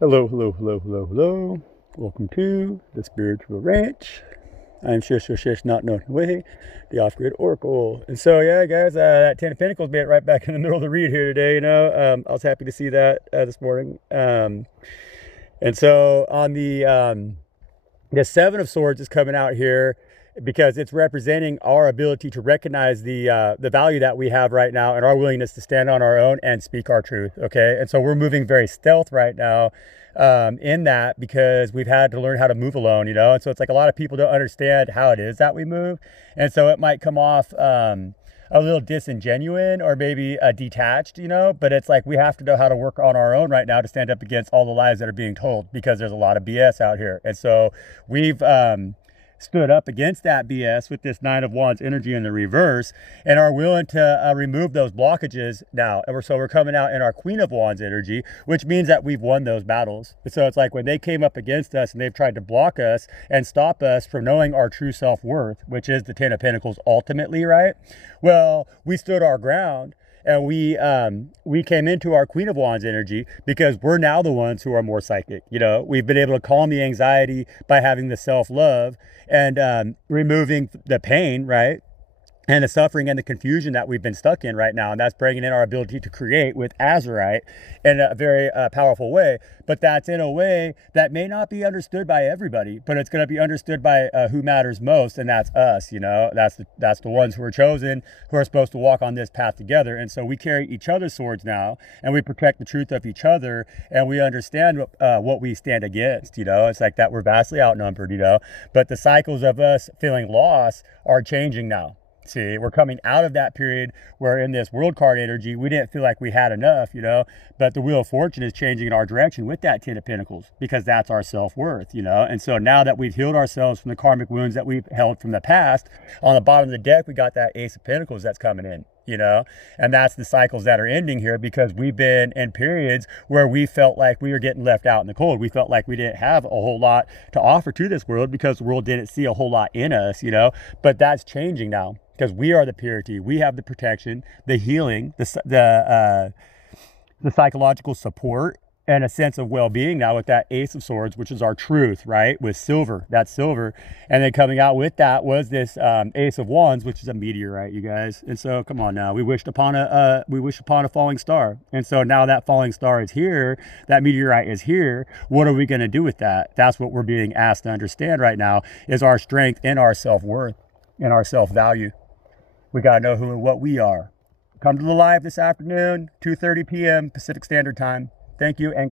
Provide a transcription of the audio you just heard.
Hello, hello, hello, hello, hello. Welcome to the Spiritual Ranch. I'm Shish, not known way, the off-grid Oracle. And so, yeah, guys, that Ten of Pentacles bit right back in the middle of the read here today. I was happy to see that this morning. And so on the Seven of Swords is coming out here because it's representing our ability to recognize the value that we have right now and our willingness to stand on our own and speak our truth. Okay, and so we're moving very stealth right now in that because we've had to learn how to move alone, and so it's like a lot of people don't understand how it is that we move, and so it might come off a little disingenuous or maybe detached, but it's like we have to know how to work on our own right now to stand up against all the lies that are being told because there's a lot of BS out here. And so we've stood up against that BS with this Nine of Wands energy in the reverse and are willing to remove those blockages now. And we're coming out in our Queen of Wands energy, which means that we've won those battles. So it's like when they came up against us and they've tried to block us and stop us from knowing our true self-worth, which is the Ten of Pentacles ultimately, right? Well, we stood our ground and we came into our Queen of Wands energy because we're now the ones who are more psychic. We've been able to calm the anxiety by having the self-love and removing the pain, right? And the suffering and the confusion that we've been stuck in right now. And that's bringing in our ability to create with Azurite in a very powerful way. But that's in a way that may not be understood by everybody, but it's going to be understood by who matters most. And that's us, that's the ones who are chosen, who are supposed to walk on this path together. And so we carry each other's swords now and we protect the truth of each other. And we understand what we stand against, it's like that we're vastly outnumbered, but the cycles of us feeling lost are changing now. See, we're coming out of that period where in this world card energy, we didn't feel like we had enough, but the Wheel of Fortune is changing in our direction with that Ten of Pentacles because that's our self-worth, And so now that we've healed ourselves from the karmic wounds that we've held from the past, on the bottom of the deck, we got that Ace of Pentacles that's coming in. And that's the cycles that are ending here because we've been in periods where we felt like we were getting left out in the cold. We felt like we didn't have a whole lot to offer to this world because the world didn't see a whole lot in us, but that's changing now because we are the purity. We have the protection, the healing, the psychological support, and a sense of well-being now with that Ace of Swords, which is our truth, right? With silver, that's silver. And then coming out with that was this Ace of Wands, which is a meteorite, you guys. And so come on now, we wished upon a falling star. And so now that falling star is here, that meteorite is here. What are we going to do with that? That's what we're being asked to understand right now is our strength and our self-worth and our self-value. We got to know who and what we are. Come to the live this afternoon, 2:30 p.m. Pacific Standard Time. Thank you and